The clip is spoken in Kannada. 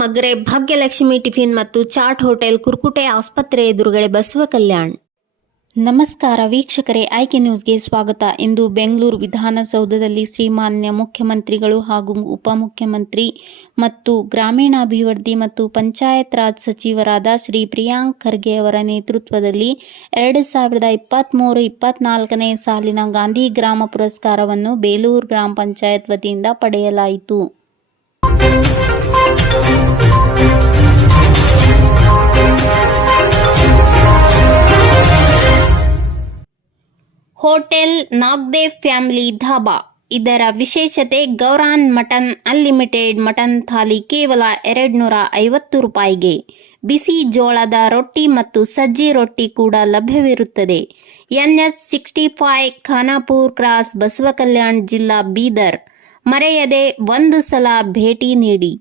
ಮಗ್ರೆ ಭಾಗ್ಯಲಕ್ಷ್ಮಿ ಟಿಫಿನ್ ಮತ್ತು ಚಾಟ್ ಹೋಟೆಲ್, ಕುರ್ಕುಟೆ ಆಸ್ಪತ್ರೆ ಎದುರುಗಡೆ, ಬಸವ ಕಲ್ಯಾಣ್. ನಮಸ್ಕಾರ ವೀಕ್ಷಕರೇ, ಆಯ್ಕೆ ನ್ಯೂಸ್ಗೆ ಸ್ವಾಗತ. ಇಂದು ಬೆಂಗಳೂರು ವಿಧಾನಸೌಧದಲ್ಲಿ ಶ್ರೀಮಾನ್ಯ ಮುಖ್ಯಮಂತ್ರಿಗಳು ಹಾಗೂ ಉಪಮುಖ್ಯಮಂತ್ರಿ ಮತ್ತು ಗ್ರಾಮೀಣಾಭಿವೃದ್ಧಿ ಮತ್ತು ಪಂಚಾಯತ್ ರಾಜ್ ಸಚಿವರಾದ ಶ್ರೀ ಪ್ರಿಯಾಂಕ್ ಖರ್ಗೆ ಅವರ ನೇತೃತ್ವದಲ್ಲಿ 2023-24ನೇ ಸಾಲಿನ ಗಾಂಧಿ ಗ್ರಾಮ ಪುರಸ್ಕಾರವನ್ನು ಬೇಲೂರು ಗ್ರಾಮ ಪಂಚಾಯತ್ ವತಿಯಿಂದ ಪಡೆಯಲಾಯಿತು. Hotel Nagdev family dhaba. ಇದರ ವಿಶೇಷತೆ ಗೌರಾನ್ ಮಟನ್ ಅನ್ಲಿಮಿಟೆಡ್ ಮಟನ್ ಥಾಲಿ ಕೇವಲ 250 ರೂಪಾಯಿಗೆ. ಬಿಸಿ ಜೋಳದ ರೊಟ್ಟಿ ಮತ್ತು ಸಜ್ಜಿ ರೊಟ್ಟಿ ಕೂಡ ಲಭ್ಯವಿರುತ್ತದೆ. NH65 ಖಾನಾಪುರ್ ಕ್ರಾಸ್, ಬಸವ ಕಲ್ಯಾಣ್ ಜಿಲ್ಲಾ, ಬೀದರ್. ಮರೆಯದೆ ಒಂದು ಸಲ ಭೇಟಿ ನೀಡಿ.